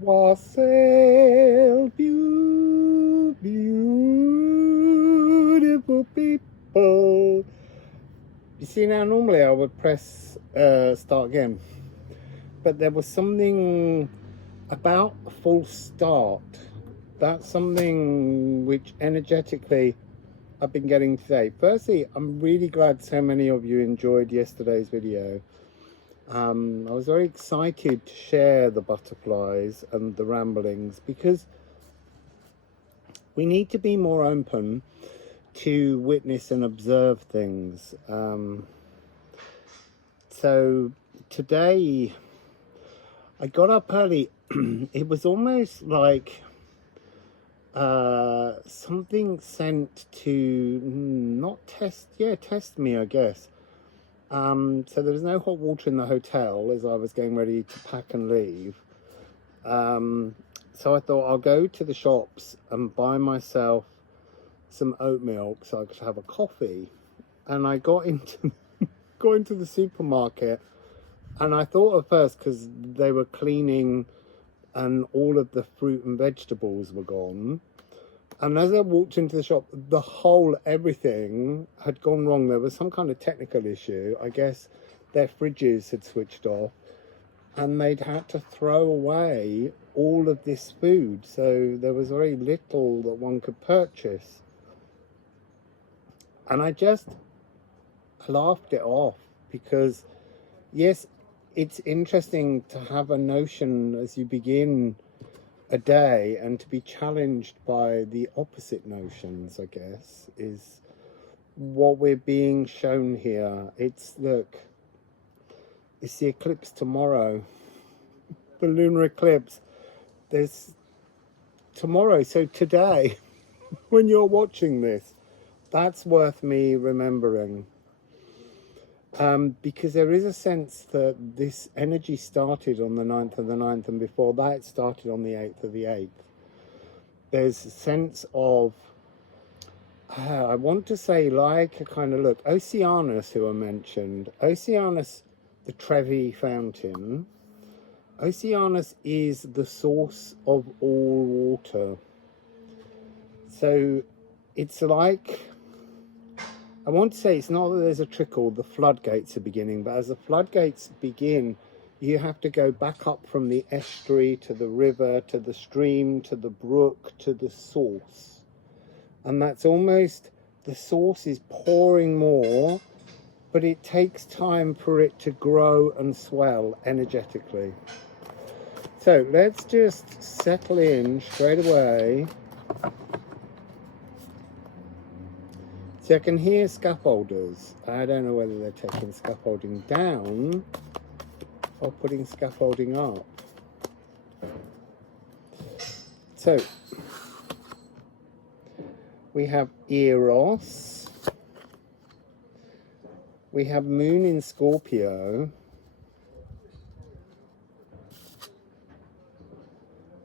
Wassail, beautiful people. You see, now normally I would press start again, but there was something about a false start. That's something which energetically I've been getting today. Firstly, I'm really glad so many of you enjoyed yesterday's video. I was very excited to share the butterflies and the ramblings, because we need to be more open to witness and observe things. So today I got up early. It was almost like something sent to not test me, I guess. So there was no hot water in the hotel as I was getting ready to pack and leave. So I thought I'll go to the shops and buy myself some oat milk so I could have a coffee. And I got into the supermarket, and I thought at first, because they were cleaning and all of the fruit and vegetables were gone, and as I walked into the shop, the whole everything had gone wrong. There was some kind of technical issue. I guess their fridges had switched off and they'd had to throw away all of this food. So there was very little that one could purchase. And I just laughed it off, because yes, it's interesting to have a notion as you begin a day and to be challenged by the opposite notions, I guess, is what we're being shown here. It's, look, it's the eclipse tomorrow, the lunar eclipse. There's tomorrow, so today, when you're watching this, that's worth me remembering. Because there is a sense that this energy started on the 9th of the 9th, and before that it started on the 8th of the 8th. There's a sense of, I want to say, like a kind of, look, Oceanus, who I mentioned, Oceanus, the Trevi fountain, Oceanus is the source of all water. So it's like, I want to say, it's not that there's a trickle, the floodgates are beginning, but as the floodgates begin, you have to go back up from the estuary to the river, to the stream, to the brook, to the source. And that's almost, the source is pouring more, but it takes time for it to grow and swell energetically. So let's just settle in straight away. So I can hear scaffolders. I don't know whether they're taking scaffolding down or putting scaffolding up. So we have Eros. We have Moon in Scorpio.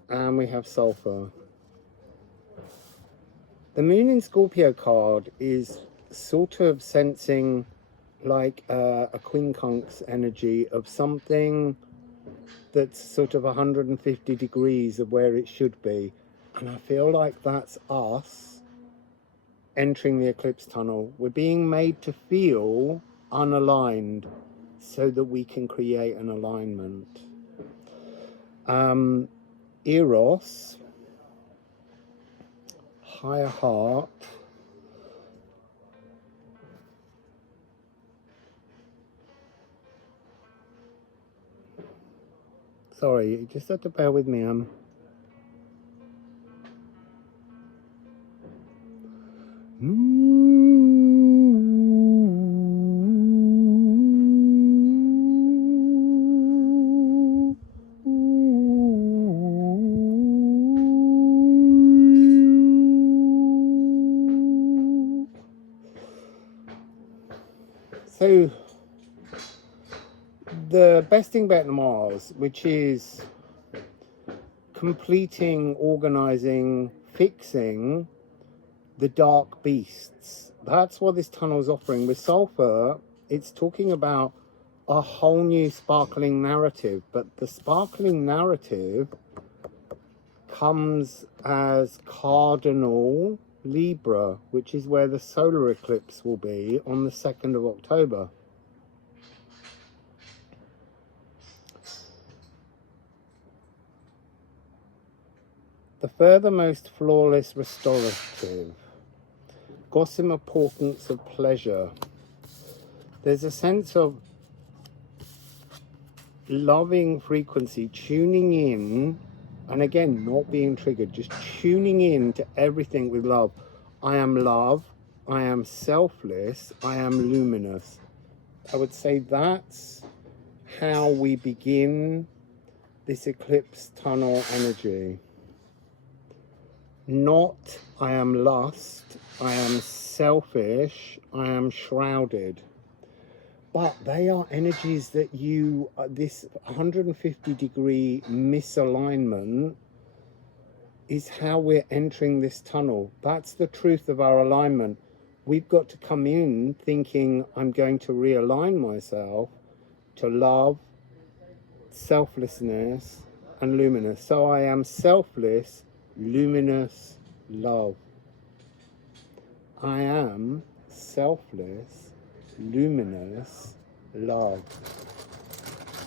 And we have Sulfur. The Moon in Scorpio card is sort of sensing like a quincunx energy of something that's sort of 150 degrees of where it should be. And I feel like that's us entering the eclipse tunnel. We're being made to feel unaligned so that we can create an alignment. Eros, higher heart, sorry, you just have to bear with me. So the besting bet Mars, which is completing, organizing, fixing the dark beasts. That's what this tunnel is offering. With Sulfur, it's talking about a whole new sparkling narrative, but the sparkling narrative comes as cardinal Libra, which is where the solar eclipse will be on the 2nd of October. The furthermost flawless restorative. Gossamer importance of pleasure. There's a sense of loving frequency, tuning in, and again, not being triggered, just tuning in to everything with love. I am love, I am selfless, I am luminous. I would say that's how we begin this eclipse tunnel energy. Not I am lust, I am selfish, I am shrouded. But they are energies that you, this 150-degree misalignment is how we're entering this tunnel. That's the truth of our alignment. We've got to come in thinking, I'm going to realign myself to love, selflessness, and luminous. So I am selfless, luminous, love. I am selfless, luminous, love.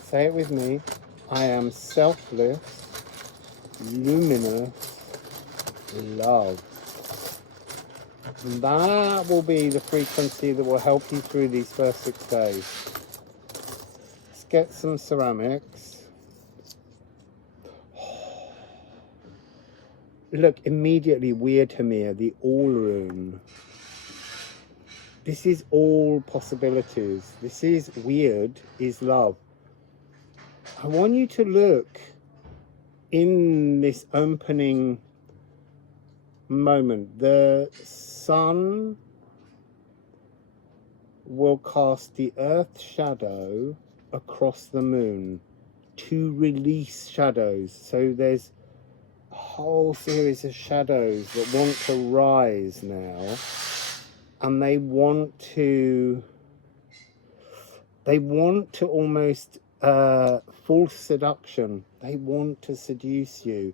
Say it with me. I am selfless, luminous, love. And that will be the frequency that will help you through these first 6 days. Let's get some ceramics. Look, immediately weird to me, the All Rune. This is all possibilities. This is weird, is love. I want you to look in this opening moment. The sun will cast the earth shadow across the moon to release shadows. So there's a whole series of shadows that want to rise now. And they want to almost false seduction. They want to seduce you.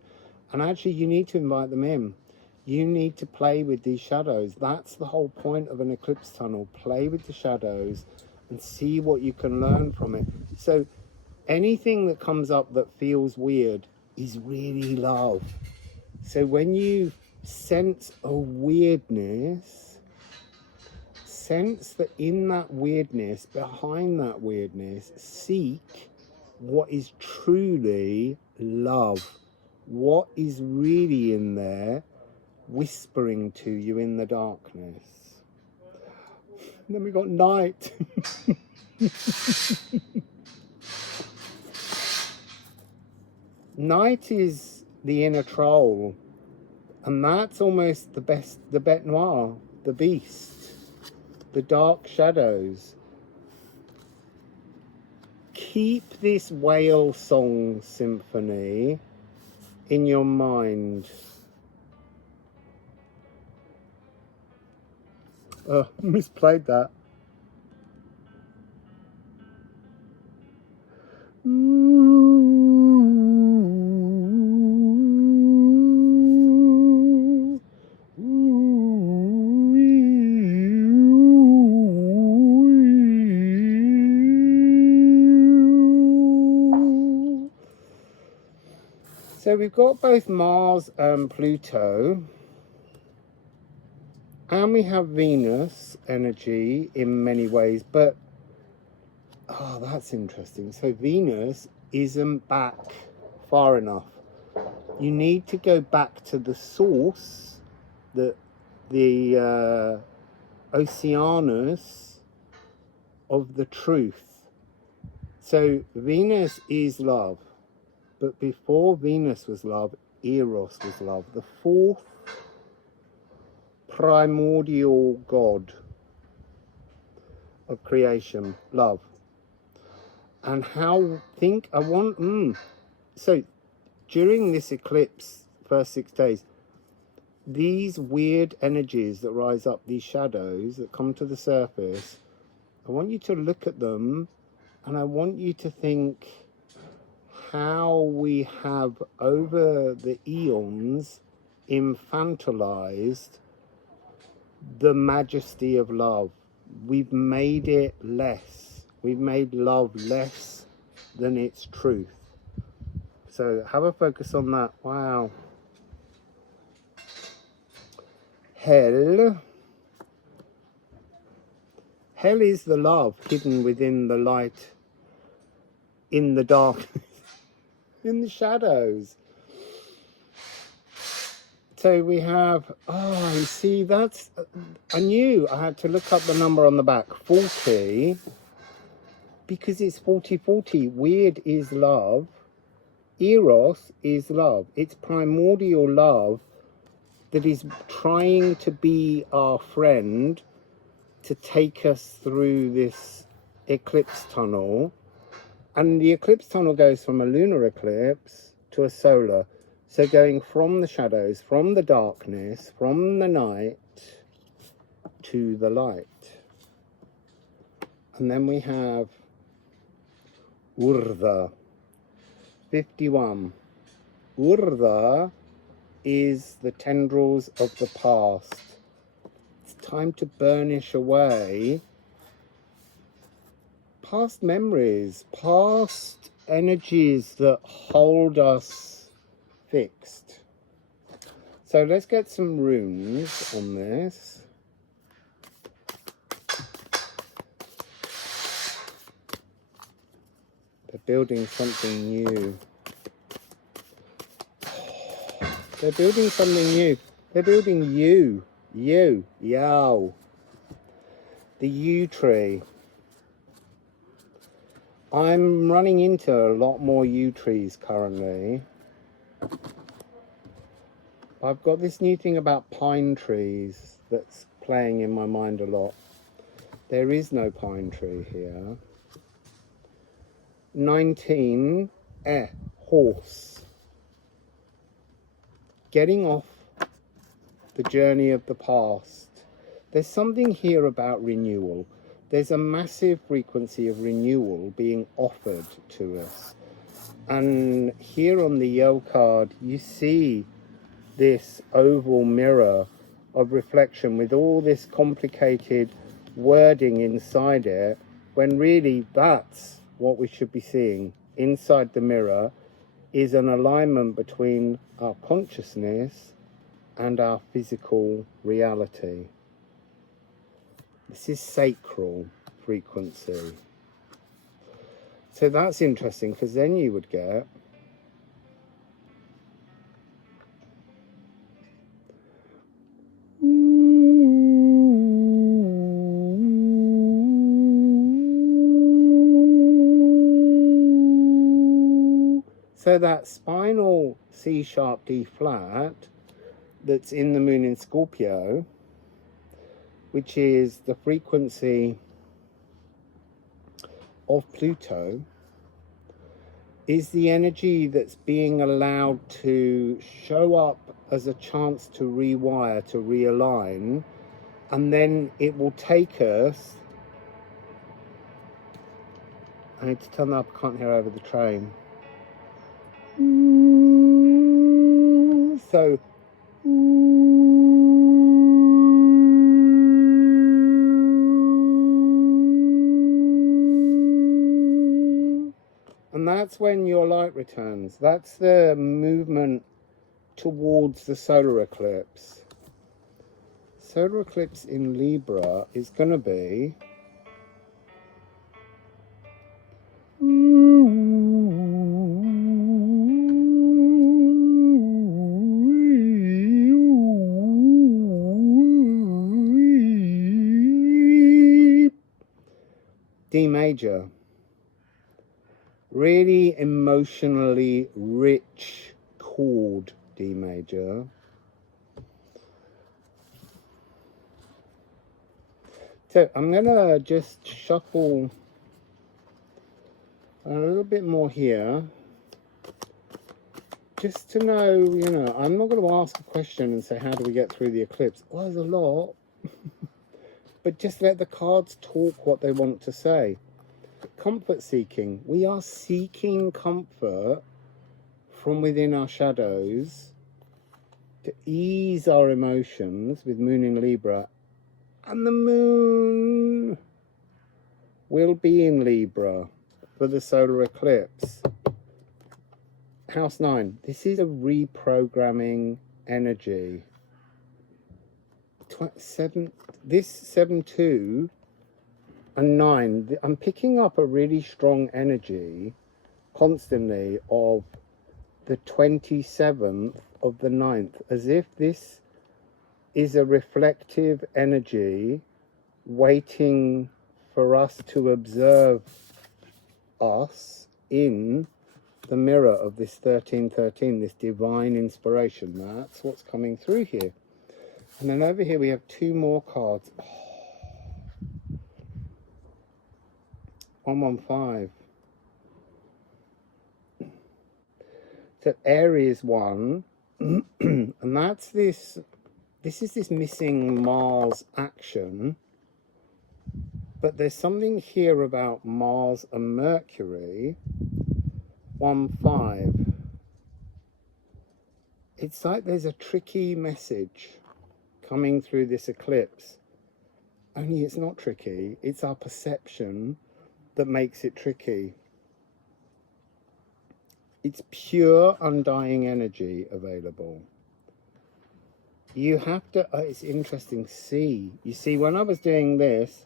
And actually you need to invite them in. You need to play with these shadows. That's the whole point of an eclipse tunnel. Play with the shadows and see what you can learn from it. So anything that comes up that feels weird is really love. So when you sense a weirdness, sense that in that weirdness, behind that weirdness, seek what is truly love. What is really in there, whispering to you in the darkness. And then we got night. Night is the inner troll. And that's almost the bête noire, the beast. The dark shadows. Keep this whale song symphony in your mind. Oh, misplayed that. So we've got both Mars and Pluto, and we have Venus energy in many ways, but oh, that's interesting. So Venus isn't back far enough. You need to go back to the source, the oceanus of the truth. So Venus is love. But before Venus was love, Eros was love. The fourth primordial god of creation, love. And so during this eclipse, first 6 days, these weird energies that rise up, these shadows that come to the surface, I want you to look at them and I want you to think, how we have over the eons infantilized the majesty of love. We've made it less. We've made love less than its truth. So have a focus on that. Wow. Hell. Hell is the love hidden within the light, in the darkness, in the shadows. So we have, oh, you see, that's, I knew I had to look up the number on the back, 40, because it's 40-40. Weird is love. Eros is love. It's primordial love that is trying to be our friend to take us through this eclipse tunnel. And the eclipse tunnel goes from a lunar eclipse to a solar. So going from the shadows, from the darkness, from the night to the light. And then we have Urdha, 51. Urdha is the tendrils of the past. It's time to burnish away past memories, past energies that hold us fixed. So let's get some runes on this. They're building something new. They're building something new. They're building you. You. Yo. The yew tree. I'm running into a lot more yew trees currently. I've got this new thing about pine trees that's playing in my mind a lot. There is no pine tree here. 19, horse. Getting off the journey of the past. There's something here about renewal. There's a massive frequency of renewal being offered to us. And here on the Yell card, you see this oval mirror of reflection with all this complicated wording inside it, when really that's what we should be seeing. Inside the mirror is an alignment between our consciousness and our physical reality. This is sacral frequency. So that's interesting, because then you would get so that spinal C sharp D flat that's in the moon in Scorpio, which is the frequency of Pluto, is the energy that's being allowed to show up as a chance to rewire, to realign, and then it will take us. I need to turn up, I can't hear over the train. So, and that's when your light returns. That's the movement towards the solar eclipse. Solar eclipse in Libra is going to be D major. Really emotionally rich chord, D major. So I'm going to just shuffle a little bit more here, just to know, you know, I'm not going to ask a question and say, how do we get through the eclipse? Well, there's a lot. But just let the cards talk what they want to say. comfort seeking. We are seeking comfort from within our shadows to ease our emotions with Moon in Libra. And the Moon will be in Libra for the solar eclipse. House 9. This is a reprogramming energy. This 7-2 and 9. I'm picking up a really strong energy constantly of the 27th of the 9th, as if this is a reflective energy waiting for us to observe us in the mirror of this 1313, this divine inspiration. That's what's coming through here. And then over here we have 2 more cards. 115. So Aries 1, and that's this is this missing Mars action. But there's something here about Mars and Mercury. 1-5. It's like there's a tricky message coming through this eclipse. Only it's not tricky. It's our perception that makes it tricky. It's pure, undying energy available. You have to, it's interesting, see. You see, when I was doing this,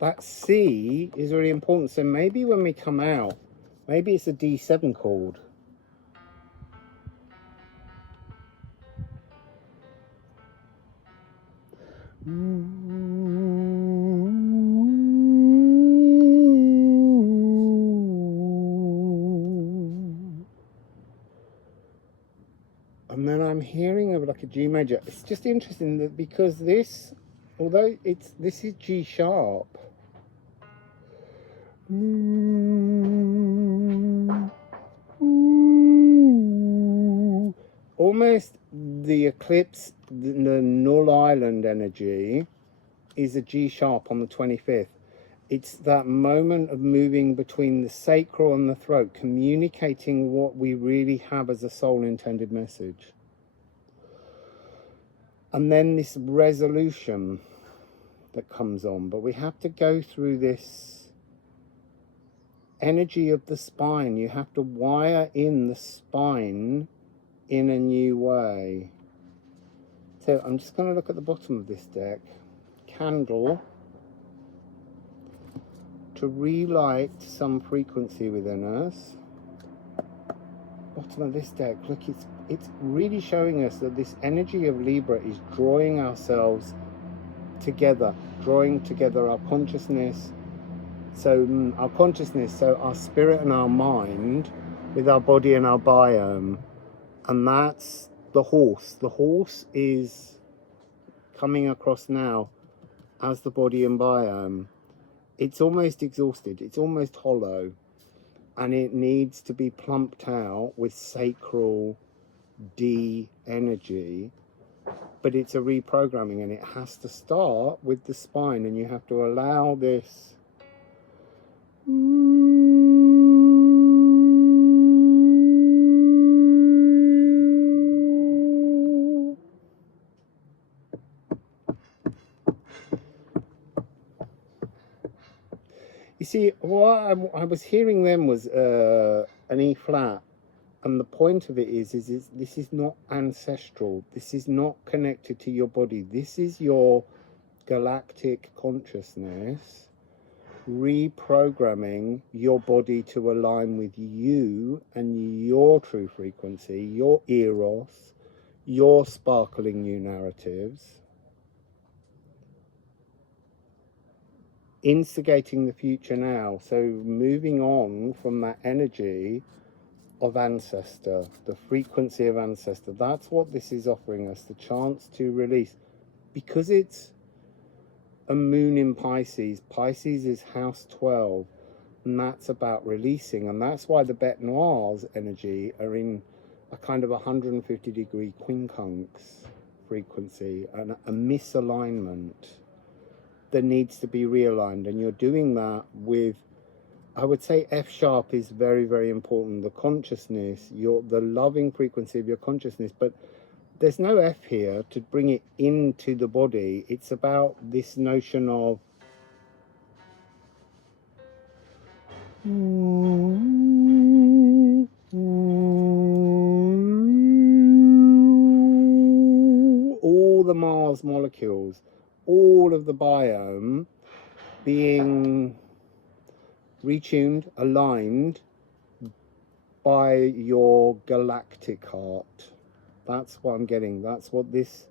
that C is really important. So maybe when we come out, maybe it's a D7 chord. And then I'm hearing of like a G major. It's just interesting that because this, although this is G sharp, almost the eclipse, the null island energy is a G sharp on the 25th. It's that moment of moving between the sacral and the throat, communicating what we really have as a soul intended message. And then this resolution that comes on, but we have to go through this energy of the spine. You have to wire in the spine in a new way. So I'm just going to look at the bottom of this deck. Candle to relight some frequency within us. Bottom of this deck, look, it's really showing us that this energy of Libra is drawing ourselves together, drawing together our consciousness. So our spirit and our mind with our body and our biome. And that's the horse. The horse is coming across now as the body and biome. It's almost exhausted. It's almost hollow. And it needs to be plumped out with sacral D energy. But it's a reprogramming, and it has to start with the spine. And you have to allow this You see, what I was hearing then was an E flat, and the point of it is this is not ancestral. This is not connected to your body. This is your galactic consciousness reprogramming your body to align with you and your true frequency, your eros, your sparkling new narratives. Instigating the future now, so moving on from that energy of ancestor, the frequency of ancestor. That's what this is offering us, the chance to release, because it's a moon in Pisces. Pisces is house 12, and that's about releasing, and that's why the Bête Noir's energy are in a kind of 150-degree quincunx frequency, and a misalignment that needs to be realigned. And you're doing that with, I would say F sharp is very, very important. The consciousness, the loving frequency of your consciousness, but there's no F here to bring it into the body. It's about this notion of all the Mars molecules, all of the biome being retuned, aligned by your galactic heart. That's what I'm getting. That's what this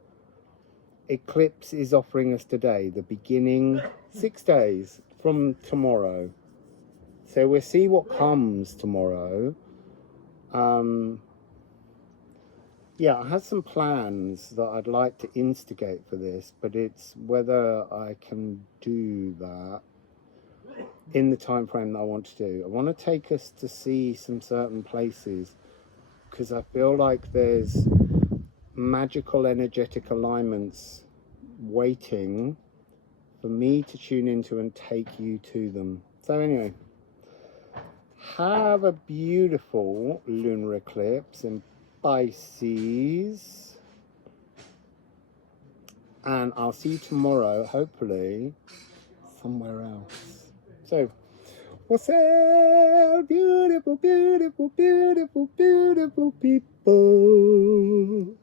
eclipse is offering us today. The beginning, 6 days from tomorrow. So we'll see what comes tomorrow. Yeah, I have some plans that I'd like to instigate for this, but it's whether I can do that in the time frame that I want to do. I want to take us to see some certain places, because I feel like there's magical energetic alignments waiting for me to tune into and take you to them. So anyway, have a beautiful lunar eclipse in Pisces, and I'll see you tomorrow, hopefully somewhere else. So Wassail, beautiful, beautiful, beautiful, beautiful people.